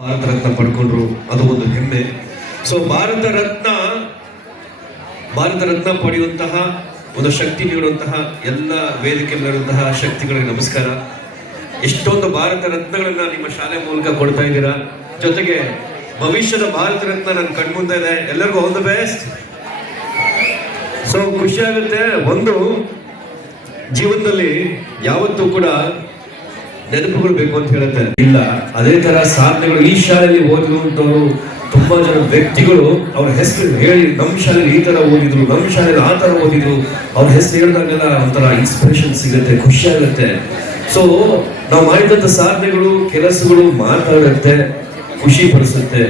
ಭಾರತ ರತ್ನ ಪಡ್ಕೊಂಡ್ರು, ಅದು ಒಂದು ಹೆಮ್ಮೆ. ಸೊ ಭಾರತ ರತ್ನ ಪಡೆಯುವಂತಹ ಒಂದು ಶಕ್ತಿ ನೀಡುವಂತಹ ಎಲ್ಲ ವೇದಿಕೆ ಮೇಲಿರುವಂತಹ ಶಕ್ತಿಗಳಿಗೆ ನಮಸ್ಕಾರ. ಎಷ್ಟೊಂದು ಭಾರತ ರತ್ನಗಳನ್ನ ನಿಮ್ಮ ಶಾಲೆ ಮೂಲಕ ಕೊಡ್ತಾ ಇದ್ದೀರಾ. ಜೊತೆಗೆ ಭವಿಷ್ಯದ ಭಾರತ ರತ್ನ ನನ್ನ ಕಣ್ಮುಂದೆ ಇದೆ. ಎಲ್ಲರಿಗೂ ಆಲ್ ದ ಬೆಸ್ಟ್. ಸೊ ಖುಷಿ ಆಗುತ್ತೆ. ಒಂದು ಜೀವನದಲ್ಲಿ ಯಾವತ್ತೂ ಕೂಡ ನೆನಪುಗಳು ಬೇಕು ಅಂತ ಹೇಳುತ್ತೆ ಇಲ್ಲ, ಅದೇ ತರ ಸಾಧನೆಗಳು ಈ ಶಾಲೆಯಲ್ಲಿ ಓದಿರುವಂತವರು ತುಂಬಾ ಜನ ವ್ಯಕ್ತಿಗಳು ಅವ್ರ ಹೆಸರು ಹೇಳಿ ನಮ್ಮ ಶಾಲೆಯಲ್ಲಿ ಈ ತರ ಓದಿದ್ರು, ನಮ್ಮ ಶಾಲೆಯಲ್ಲಿ ಆ ತರ ಓದಿದ್ರು, ಅವ್ರ ಹೆಸರು ಹೇಳಿದಾಗೆಲ್ಲ ಒಂಥರ ಇನ್ಸ್ಪಿರೇಷನ್ ಸಿಗುತ್ತೆ, ಖುಷಿ ಆಗುತ್ತೆ. ಸೊ ನಾವು ಮಾಡಿದಂತ ಸಾಧನೆಗಳು ಕೆಲಸಗಳು ಮಾತಾಡುತ್ತೆ, ಖುಷಿ ಪಡಿಸುತ್ತೆ.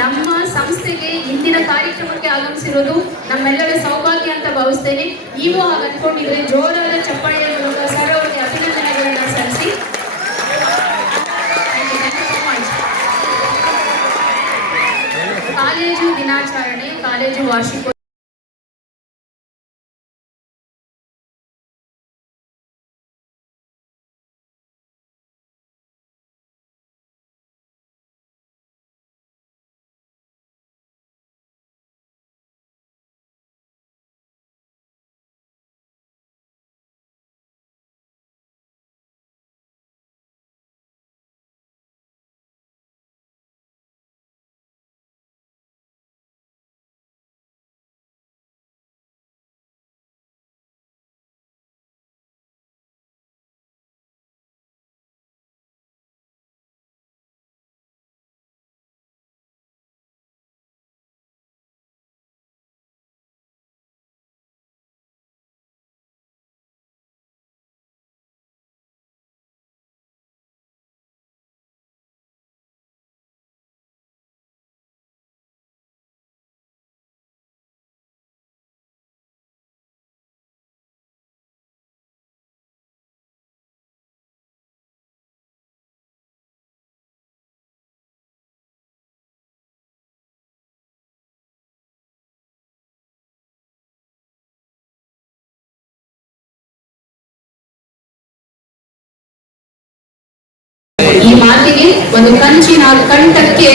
ನಮ್ಮ ಸಂಸ್ಥೆಗೆ ಇಂದಿನ ಕಾರ್ಯಕ್ರಮಕ್ಕೆ ಆಗಮಿಸಿರೋದು ನಮ್ಮೆಲ್ಲರ ಸೌಭಾಗ್ಯ ಅಂತ ಭಾವಿಸ್ತೇನೆ. ನೀವು ಹಾಗೆ ಅಂದ್ಕೊಂಡಿದ್ರೆ ಜೋರಾದ ಚಪ್ಪಾಳೆಯ ಮೂಲಕ ಸರ್ ಅವರಿಗೆ ಅಭಿನಂದನೆಗಳನ್ನ ಸಲ್ಲಿಸಿ. ಕಾಲೇಜು ದಿನಾಚರಣೆ, ಕಾಲೇಜು ವಾರ್ಷಿಕ ಈ ಮಾತಿಗೆ ಒಂದು ಕಂಚಿನ ಕಂಠಕ್ಕೆ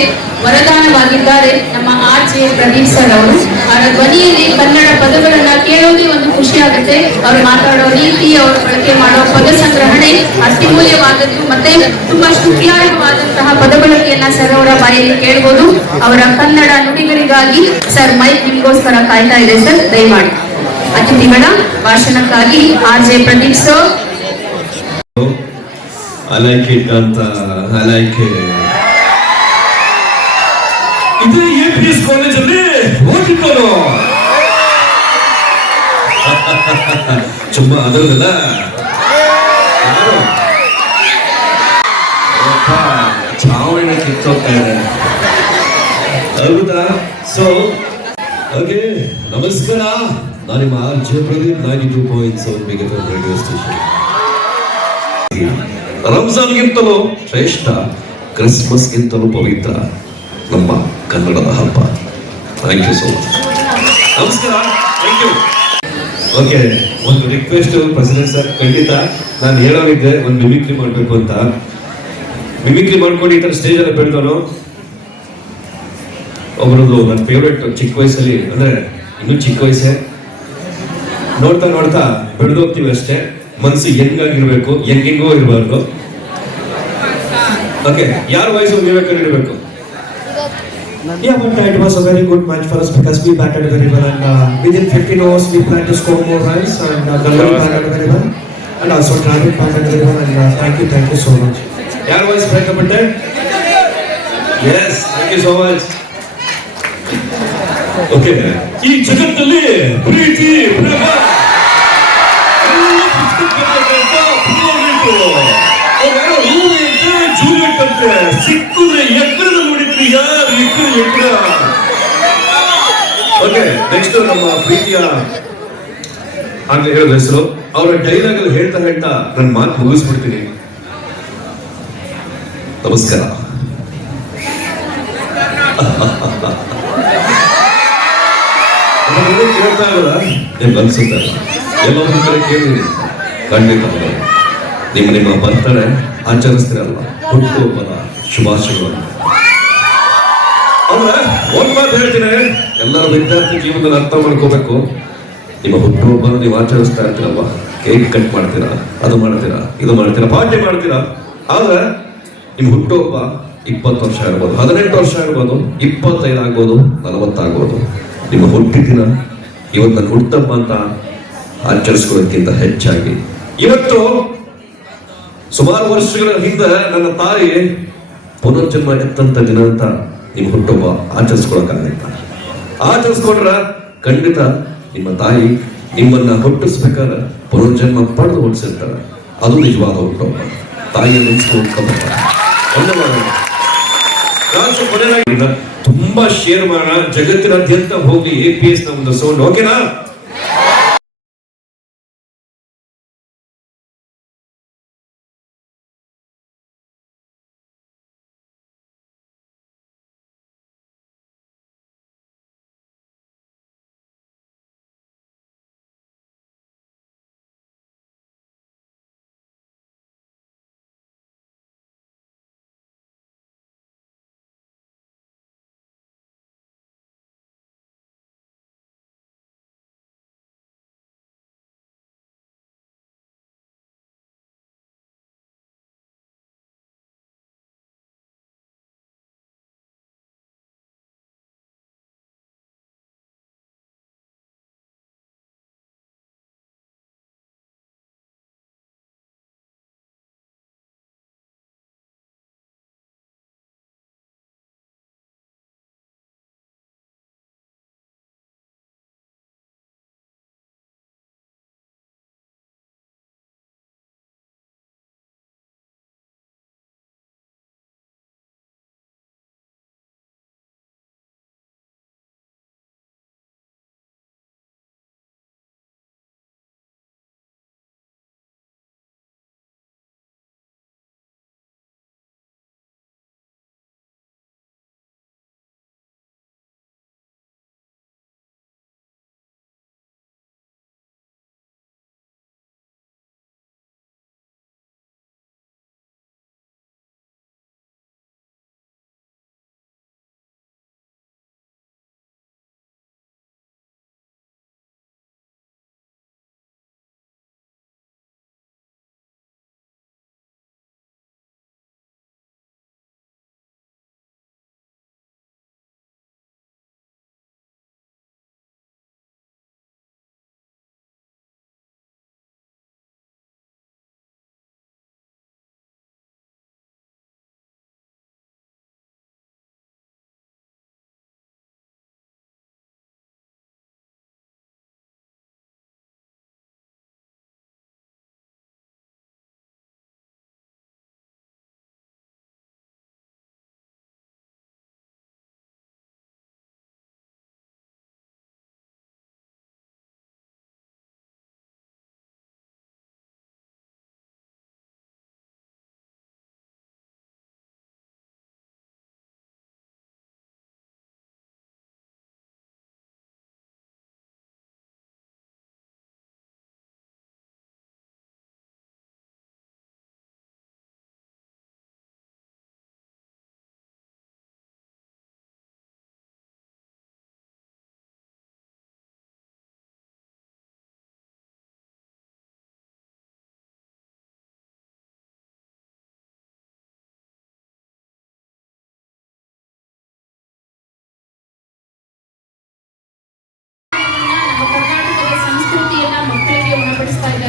ವರದಾನವಾಗಿದ್ದಾರೆ ನಮ್ಮ ಆರ್.ಜೆ. ಪ್ರದೀಪ್ ಸರ್ ಅವರು. ಅವರ ಧ್ವನಿಯಲ್ಲಿ ಕನ್ನಡ ಪದಗಳನ್ನ ಕೇಳೋದೇ ಒಂದು ಖುಷಿ ಆಗುತ್ತೆ. ಅವರು ಮಾತಾಡೋ ರೀತಿ, ಅವರು ಬಳಕೆ ಮಾಡೋ ಪದ ಸಂಗ್ರಹಣೆ ಅತ್ಯಮೂಲ್ಯವಾದದ್ದು. ಮತ್ತೆ ತುಂಬಾ ಶ್ರುತಿಯಾರ್ಹವಾದಂತಹ ಪದ ಬಳಕೆಯನ್ನ ಸರ್ ಅವರ ಬಾಯಲ್ಲಿ ಕೇಳಬಹುದು. ಅವರ ಕನ್ನಡ ನುಡಿಗಳಿಗಾಗಿ ಸರ್ ಮೈಕ್ ನಿಮಗೋಸ್ಕರ ಕಾಯ್ತಾ ಇದೆ ಸರ್, ದಯಮಾಡಿ. ಅತಿಥಿಗಳ ಭಾಷಣಕ್ಕಾಗಿ RJ. Pradeep sir. I like it ಅಂತ I like it. ಇದೇ APS ಕಾಲೇಜಲ್ಲಿ ಓದಿದ್ದನು. ಚುಮ್ಮಾ ಅದರದಲ್ಲ ಚಾವಣಿನ ಕಿತ್ತೋಗ್ತಾ ಇದೆ, ಹೌದಾ? ಸೊ ಓಕೆ, ನಮಸ್ಕಾರ. ನಾನು ನಿಮ್ಮ RJ. Pradeep, 92.7 mega radio station. ರಂಜಾನ್ಗಿಂತಲೂ ಶ್ರೇಷ್ಠ, ಕ್ರಿಸ್ಮಸ್ಗಿಂತಲೂ ಪವಿತ್ರ ನಮ್ಮ ಕನ್ನಡದ ಹಬ್ಬ. Thank you so much. ನಮಸ್ಕಾರ, ಥ್ಯಾಂಕ್ ಯು. ಓಕೆ, ಒಂದು ರಿಕ್ವೆಸ್ಟ್ ಪ್ರೆಸಿಡೆಂಟ್ ಸರ್, ಖಂಡಿತ ನಾನು ಹೇಳೋನಿದ್ದೆ ಒಂದು ಮಿಮಿಕ್ರಿ ಮಾಡಬೇಕು ಅಂತ. ಮಿಮಿಕ್ರಿ ಮಾಡ್ಕೊಂಡು ಈ ಥರ ಸ್ಟೇಜಲ್ಲಿ ಬೆಳೆದವನು ಒಬ್ಬರದು ನನ್ನ ಫೇವ್ರೆಟ್. ಚಿಕ್ಕ ವಯಸ್ಸಲ್ಲಿ, ಅಂದರೆ ಇನ್ನೂ ಚಿಕ್ಕ ವಯಸ್ಸೇ, ನೋಡ್ತಾ ನೋಡ್ತಾ ಬೆಳೆದೋಗ್ತೀವಿ ಅಷ್ಟೇ. ಮನಸ್ಸು ಹೆಂಗಾಗಿರ್ಬೇಕು, ಹೆಂಗೋ ಇರಬಾರ್ದು. ಓಕೆ, ಯಾರ ವಯಸ್ಸು ನೀವೇ ಇರಬೇಕು? Yeah, but it was a very good match for us because we batted very well, and within 15 overs we planned to score more runs, and Galway batted very well, and also Dravid batted very well, and thank you so much. ಯಾರ ವಯಸ್ಸು ಪ್ರಯತ್ನ ಪಟ್ಟೆ? Yes, thank you so much. Okay, ಈ ಜಗತ್ತಲ್ಲಿ ಪ್ರೀತಿ ಪ್ರೇಮ Juliet ಅಂತೆ ಸಿಕ್ಕಿದ್ರೆ ಎಕ್ಕರದ ನೋಡಿದ್ರಿ ಯಾರು ಎಕ್ಕಡ. ಓಕೆ, ನೆಕ್ಸ್ಟ್ ನಮ್ಮ ಪ್ರೀತಿಯ ಅಂತ ಹೇಳೋದು ಹೆಸರು. ಅವರ ಡೈಲಾಗ್ ಅಲ್ಲಿ ಹೇಳ್ತಾ ಹೇಳ್ತಾ ನನ್ನ ಮಾತು ಮುಗಿಸ್ಬಿಡ್ತೀನಿ. ನಮಸ್ಕಾರ. ಕೇಳ್ತಾ ಇರೋದ ನಿಮ್ಗೆ ಅನ್ಸುತ್ತೆ? ಎಲ್ಲೊಂದು ಕಡೆ ಕೇಳಿದೀನಿ, ಖಂಡಿತ ನಿಮ್ಮ ಬರ್ತಡೆ ಆಚರಿಸ್ತಿರಲ್ಲ, ಹುಟ್ಟುಹಬ್ಬದ ಶುಭಾಶಯಗಳು. ಅಂದ್ರೆ ಒಂದ್ ಮಾತು ಹೇಳ್ತೀನಿ, ಎಲ್ಲರ ವಿದ್ಯಾರ್ಥಿ ಜೀವನದಲ್ಲಿ ಅರ್ಥ ಮಾಡ್ಕೋಬೇಕು. ನಿಮ್ಮ ಹುಟ್ಟುಹಬ್ಬನ ನೀವು ಆಚರಿಸ್ತಾ ಇರ್ತೀರಲ್ವಾ, ಕೇಕ್ ಕಟ್ ಮಾಡ್ತೀರಾ, ಅದು ಮಾಡ್ತೀರಾ, ಇದು ಮಾಡ್ತೀರಾ, ಪಾರ್ಟಿ ಮಾಡ್ತೀರಾ. ಆದ್ರೆ ನಿಮ್ಮ ಹುಟ್ಟುಹಬ್ಬ 20 ವರ್ಷ ಇರ್ಬೋದು, 18 ವರ್ಷ ಇರ್ಬೋದು, 25 ಆಗ್ಬೋದು, 40 ಆಗ್ಬೋದು. ನಿಮ್ಮ ಹುಟ್ಟಿದಿನ ಇವತ್ತು ನನ್ನ ಹುಟ್ಟುಹಬ್ಬ ಅಂತ ಆಚರಿಸ್ಕೊಳ್ಳೋದಕ್ಕಿಂತ ಹೆಚ್ಚಾಗಿ ಇವತ್ತು ಸುಮಾರು ವರ್ಷಗಳ ಹಿಂದೆ ನನ್ನ ತಾಯಿ ಪುನರ್ಜನ್ಮ ಎತ್ತಂತ ದಿನ ಅಂತ ನಿಮ್ಮ ಹುಟ್ಟುಹಬ್ಬ ಆಚರಿಸ್ಕೊಳಕ್ಕಾಗತ್ತ? ಆಚರಿಸ್ಕೊಂಡ್ರ ಖಂಡಿತ ನಿಮ್ಮ ತಾಯಿ ನಿಮ್ಮನ್ನ ಹುಟ್ಟಿಸ್ಬೇಕಾದ್ರೆ ಪುನರ್ಜನ್ಮ ಪಡೆದು ಹುಟ್ಟಿಸಿರ್ತಾರೆ. ಅದು ನಿಜವಾದ ಹುಟ್ಟುಹಬ್ಬ. ತಾಯಿಯ ನೆನೆಸ್ಕೊಂಡು ತುಂಬಾ ಶೇರ್ ಮಾಡೋಣ, ಜಗತ್ತಿನಾದ್ಯಂತ ಹೋಗಿ APS ನ ಒಂದು ಸೌಂಡ್. ಓಕೆನಾ?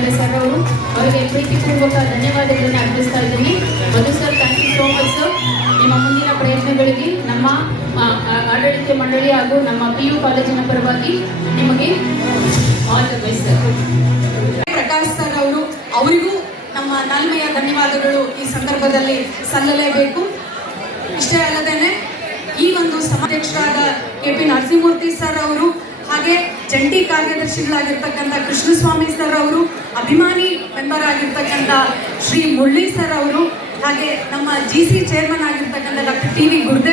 ಇದ್ದಾರೆ ಸರ್ ಅವರು. ಅವರಿಗೆ ಪ್ರೀತಿಪೂರ್ವಕ ಧನ್ಯವಾದಗಳನ್ನು ಅರ್ಪಿಸ್ತಾ ಇದ್ದೀನಿ. Madhu sir, thank you so much sir. ನಿಮ್ಮ ಮುಂದಿನ ಪ್ರಯತ್ನಗಳಿಗೆ ನಮ್ಮ ಆಡಳಿತ ಮಂಡಳಿ ಹಾಗೂ ನಮ್ಮ PU ಕಾಲೇಜಿನ ಪರವಾಗಿ ನಿಮಗೆ all the best sir. Prakash sir ಅವರಿಗೂ ನಮ್ಮ ನಾಲ್ಮೆಯ ಧನ್ಯವಾದಗಳು ಈ ಸಂದರ್ಭದಲ್ಲಿ ಸಲ್ಲಲೇಬೇಕು. ಇಷ್ಟೇ ಅಲ್ಲದೇನೆ ಈ ಒಂದು ಸಮಾಧ್ಯಕ್ಷರಾದ KP ನರಸಿಂಹಮೂರ್ತಿ ಸರ್ ಅವರು, ಹಾಗೆ ಜಂಟಿ ಕಾರ್ಯದರ್ಶಿಗಳಾಗಿರ್ತಕ್ಕಂಥ ಕೃಷ್ಣಸ್ವಾಮಿ ಸರ್ ಅವರು, ಅಭಿಮಾನಿ ಮೆಂಬರ್ ಆಗಿರ್ತಕ್ಕಂಥ ಶ್ರೀ ಮುರಳಿ ಸರ್ ಅವರು, ಹಾಗೆ ನಮ್ಮ GC ಚೇರ್ಮನ್ ಆಗಿರ್ತಕ್ಕಂಥ ಡಾಕ್ಟರ್ TV ಗುರುದೇವ್